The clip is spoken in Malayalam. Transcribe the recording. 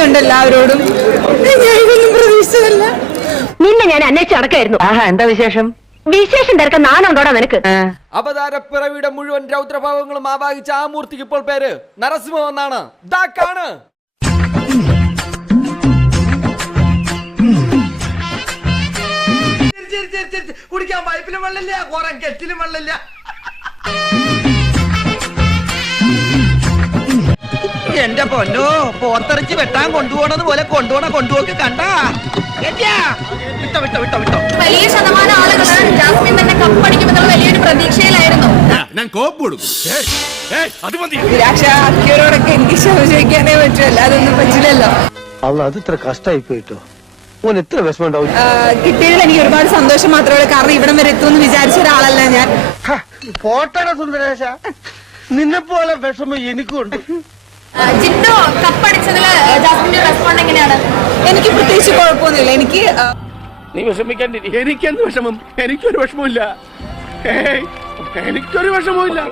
നന്ദിയുണ്ട് എല്ലാവരോടും. ഞാൻ ഇതൊന്നും പ്രതീക്ഷിച്ചതല്ല. നിന്നെ ഞാൻ അന്വേഷിച്ച് നടക്കായിരുന്നു. എന്താ വിശേഷം? വിശേഷം തിരക്കാൻ നാനുണ്ടോടാ നിനക്ക്? അവതാരപ്പിറവിയുടെ മുഴുവൻ രൗദ്രഭാവങ്ങളും ആവാഹിച്ച ആ മൂർത്തിക്ക് ഇപ്പോൾ പേര് നരസിംഹം എന്നാണ്. കുടിക്കാൻ പൈപ്പിലും വെള്ളമില്ല, കുറെ കെറ്റിലും വെള്ളമില്ല. എന്റെ പൊന്നോ, പോത്തിറച്ചി വെട്ടാൻ കൊണ്ടുപോണത് പോലെ കൊണ്ടുപോക്ക് കണ്ടാ. വിട്ടോ. വലിയ ശതമാനം ആളുകൾ ജാസ്മിൻ തന്നെ കപ്പടിക്കുമെന്നുള്ള വലിയൊരു പ്രതീക്ഷയിലായിരുന്നു. നിരാക്ഷരോടൊക്കെ എനിക്ക് ചോദിക്കാനേ പറ്റുമല്ല, അതൊന്നും പറ്റില്ലല്ലോ. അത് ഇത്ര കഷ്ടമായി പോയിട്ടോ. ഓൻ എത്ര വിഷമം ഉണ്ടാവും. കിട്ടിയതിൽ എനിക്ക് ഒരുപാട് സന്തോഷം മാത്രമേ ഉള്ളൂ. കാരണം ഇവിടം വരെ എത്തുമെന്ന് വിചാരിച്ച ഒരാളല്ല ഞാൻ. പോട്ടട സുന്ദരേശ, നിന്നെ പോലെ വിഷമം എനിക്കുണ്ട്. ജിൻഡോ കപ്പടിച്ചതില് ജാസ്മിന്റെ റെസ്പോണ്ട് എങ്ങനെയാണ്? എനിക്ക് പ്രത്യേകിച്ച് കുഴപ്പമൊന്നുമില്ല. എനിക്ക് നീ വിഷമിക്കാണ്ടിരി. എനിക്കെന്ത് വിഷമം? എനിക്കൊരു വിഷമമില്ല. എനിക്കൊരു വിഷമവും ഇല്ല.